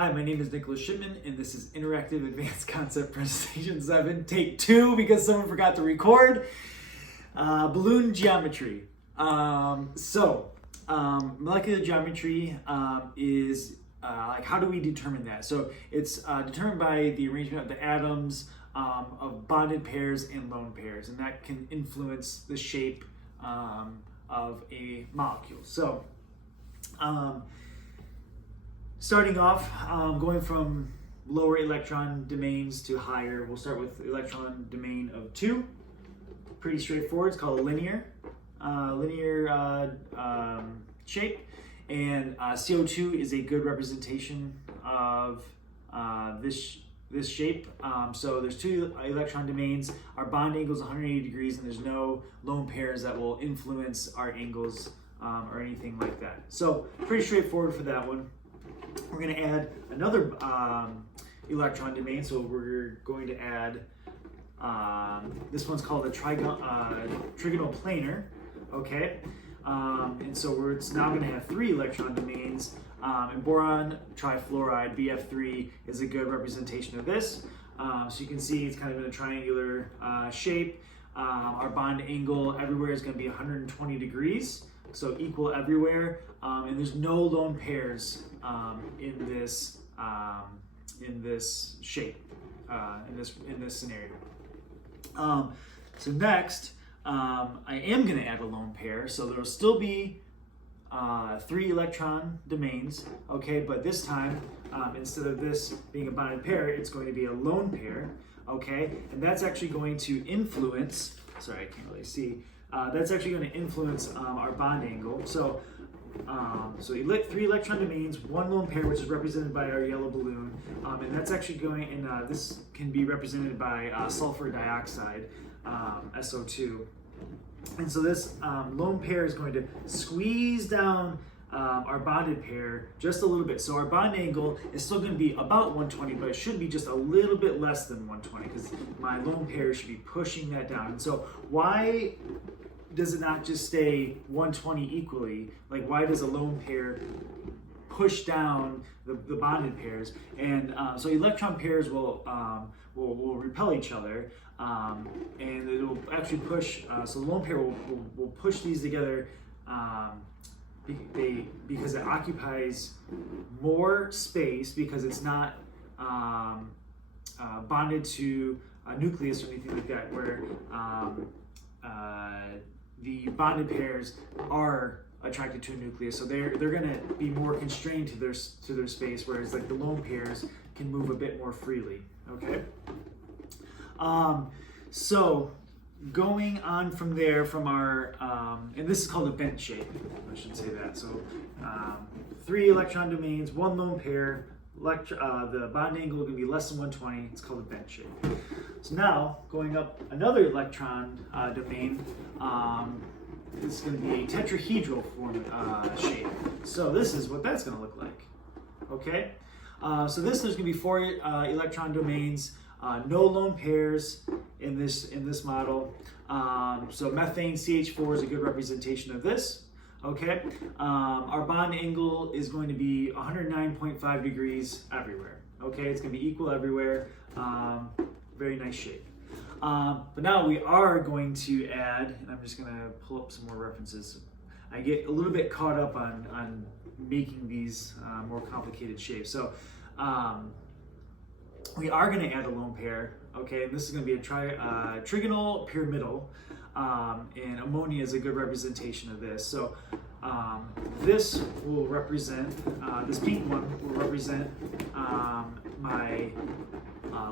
Hi, my name is Nicholas Shipman, and this is Interactive Advanced Concept Presentation 7, take 2, because someone forgot to record. Balloon geometry. Molecular geometry is like, how do we determine that? So it's determined by the arrangement of the atoms of bonded pairs and lone pairs, and that can influence the shape of a molecule. So starting off, going from lower electron domains to higher, we'll start with electron domain of 2. Pretty straightforward. It's called a linear shape, and CO2 is a good representation of this shape. So there's 2 electron domains. Our bond angle is 180 degrees, and there's no lone pairs that will influence our angles or anything like that. So pretty straightforward for that one. We're going to add another electron domain, so we're going to add this one's called a trigonal planar, okay? And so it's now going to have 3 electron domains, and boron trifluoride, BF3, is a good representation of this. So you can see it's kind of in a triangular shape. Our bond angle everywhere is going to be 120 degrees, so equal everywhere, and there's no lone pairs in this shape, in this scenario. So next, I am going to add a lone pair, so there will still be 3 electron domains, okay, but this time, instead of this being a bonded pair, it's going to be a lone pair, okay, and that's actually going to influence, sorry, I can't really see, that's actually going to influence our bond angle. So 3 electron domains, 1 lone pair, which is represented by our yellow balloon, and that's actually going, and this can be represented by sulfur dioxide, SO2. And so this lone pair is going to squeeze down our bonded pair just a little bit. So our bond angle is still going to be about 120, but it should be just a little bit less than 120, because my lone pair should be pushing that down. And so why does it not just stay 120 equally? Like, why does a lone pair push down the bonded pairs? And so electron pairs will repel each other, and it will actually push. So the lone pair will push these together because it occupies more space, because it's not bonded to a nucleus or anything like that, where the bonded pairs are attracted to a nucleus, so they're going to be more constrained to their space, whereas like the lone pairs can move a bit more freely. Okay. So going on from there, from our and this is called a bent shape, I should say that. So 3 electron domains, 1 lone pair. The bond angle is going to be less than 120. It's called a bent shape. So now, going up another electron domain, this is going to be a tetrahedral form shape. So this is what that's going to look like. Okay. So there's going to be 4 electron domains, no lone pairs in this model. So methane CH4 is a good representation of this. Okay, our bond angle is going to be 109.5 degrees everywhere. Okay, it's going to be equal everywhere. Very nice shape. But now we are going to add, and I'm just going to pull up some more references. I get a little bit caught up on making these more complicated shapes. So we are going to add a lone pair. Okay, and this is going to be a trigonal pyramidal. And ammonia is a good representation of this. So this will represent, this pink one will represent my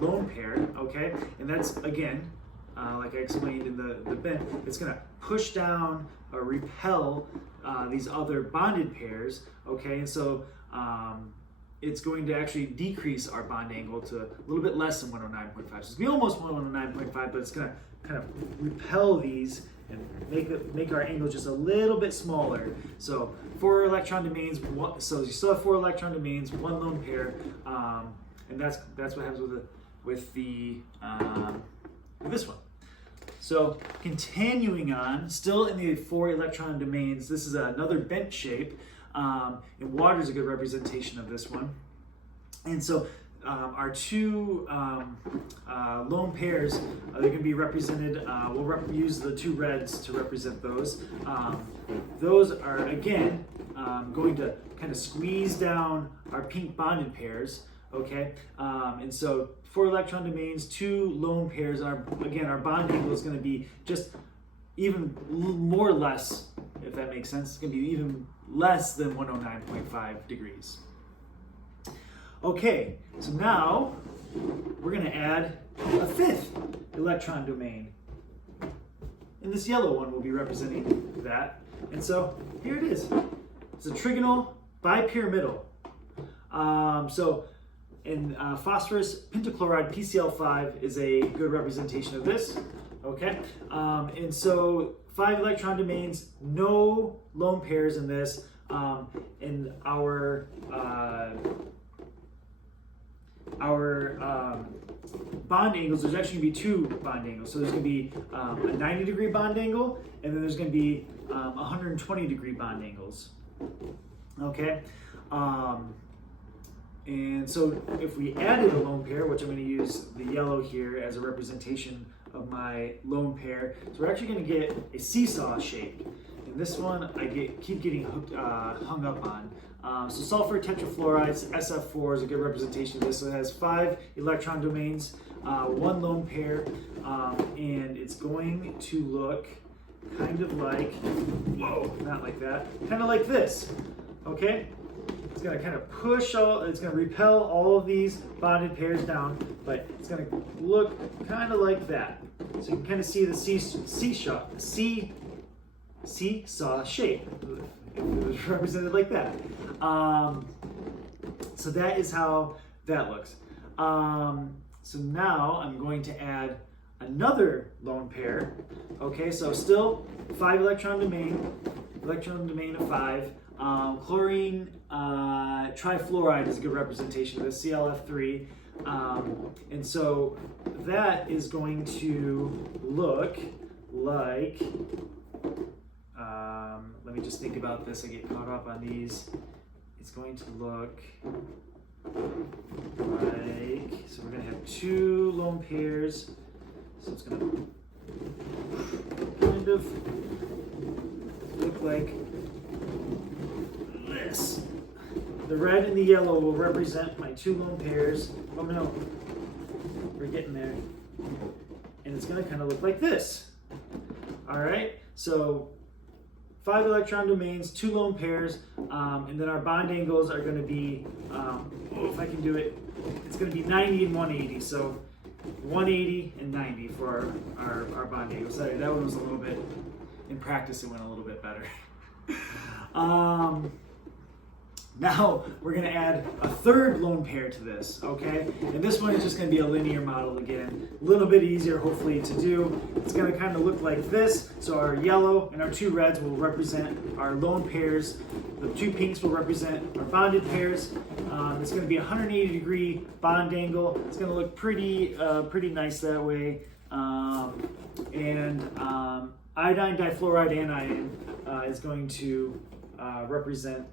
lone pair, okay? And that's, again, like I explained in the bend, it's going to push down or repel these other bonded pairs, okay? And so it's going to actually decrease our bond angle to a little bit less than 109.5. So it's going to be almost 109.5, but it's going to kind of repel these and make our angle just a little bit smaller. So 4 electron domains, so you still have 4 electron domains, 1 lone pair, and that's what happens with this one. So continuing on, still in the 4 electron domains, this is another bent shape, and water is a good representation of this one. And so our two lone pairs, they're going to be represented, we'll use the two reds to represent those. Those are, again, going to kind of squeeze down our pink bonded pairs, okay? And so 4 electron domains, 2 lone pairs, again, our bond angle is going to be just even more or less, if that makes sense. It's going to be even less than 109.5 degrees. Okay, so now we're going to add a 5th electron domain. And this yellow one will be representing that. And so here it is. It's a trigonal bipyramidal. So in phosphorus pentachloride, PCl5 is a good representation of this. Okay, and so 5 electron domains, no lone pairs in this. In our bond angles, there's actually going to be 2 bond angles. So there's going to be a 90-degree bond angle, and then there's going to be 120-degree bond angles. Okay, and so if we added a lone pair, which I'm going to use the yellow here as a representation of my lone pair, so we're actually going to get a seesaw shape. And this one I keep getting hung up on. So sulfur tetrafluorides, SF4 is a good representation of this. So it has 5 electron domains, 1 lone pair, and it's going to look kind of like, whoa, not like that, kind of like this, okay? It's going to kind of it's going to repel all of these bonded pairs down, but it's going to look kind of like that. So you can kind of see the seesaw shape. It was represented like that. So that is how that looks. So now I'm going to add another lone pair. Okay, so still 5 electron domain of 5. Chlorine trifluoride is a good representation of this, ClF3. And so that is going to look like, let me just think about this, I get caught up on these. It's going to look like, so we're going to have 2 lone pairs. So it's going to kind of look like this. The red and the yellow will represent my 2 lone pairs. Oh no, we're getting there. And it's going to kind of look like this. All right, so 5 electron domains, 2 lone pairs, and then our bond angles are going to be, if I can do it, it's going to be 90 and 180. So 180 and 90 for our bond angles. Sorry, that one was a little bit, in practice it went a little bit better. Now we're going to add a 3rd lone pair to this, okay? And this one is just going to be a linear model again. A little bit easier, hopefully, to do. It's going to kind of look like this. So our yellow and our 2 reds will represent our lone pairs. The 2 pinks will represent our bonded pairs. It's going to be a 180-degree bond angle. It's going to look pretty nice that way. Iodine difluoride anion is going to represent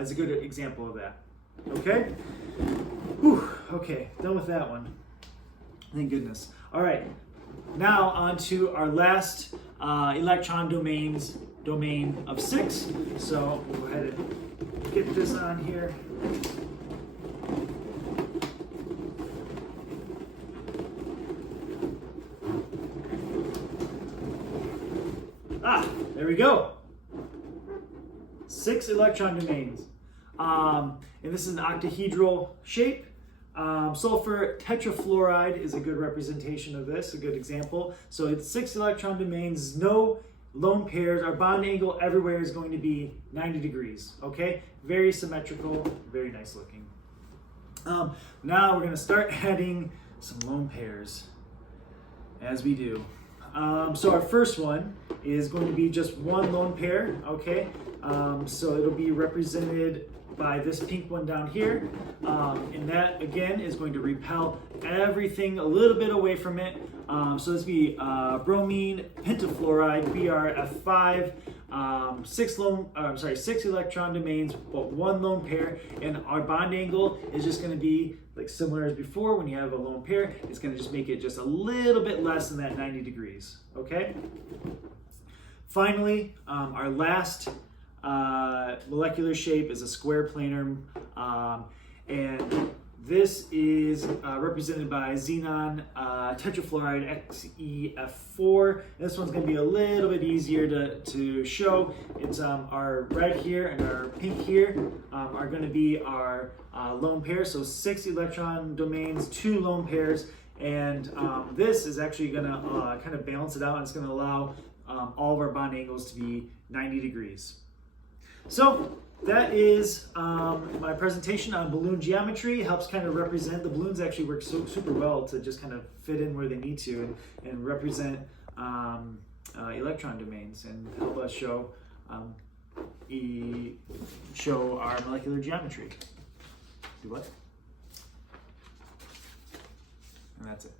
is a good example of that. Okay? Whew, okay, done with that one. Thank goodness. All right, now on to our last electron domain of 6. So we'll go ahead and get this on here. There we go. 6 electron domains. And this is an octahedral shape. Sulfur tetrafluoride is a good representation of this, a good example. So it's 6 electron domains, no lone pairs. Our bond angle everywhere is going to be 90 degrees, okay? Very symmetrical, very nice looking. Now we're going to start adding some lone pairs, as we do. So our first one is going to be just 1 lone pair, okay? So it'll be represented by this pink one down here. And that, again, is going to repel everything a little bit away from it. So this will be bromine pentafluoride, BRF5. six electron domains, but one lone pair, and our bond angle is just going to be like similar as before. When you have a lone pair, it's going to just make it just a little bit less than that 90 degrees. Okay. Finally, our last molecular shape is a square planar, and this is represented by xenon tetrafluoride XeF4. This one's going to be a little bit easier to show. It's our red here and our pink here are going to be our lone pairs, so 6 electron domains, 2 lone pairs, and this is actually going to kind of balance it out, and it's going to allow all of our bond angles to be 90 degrees. So that is my presentation on balloon geometry. It helps kind of represent, the balloons actually work super well to just kind of fit in where they need to and represent electron domains and help us show our molecular geometry. Do what? And that's it.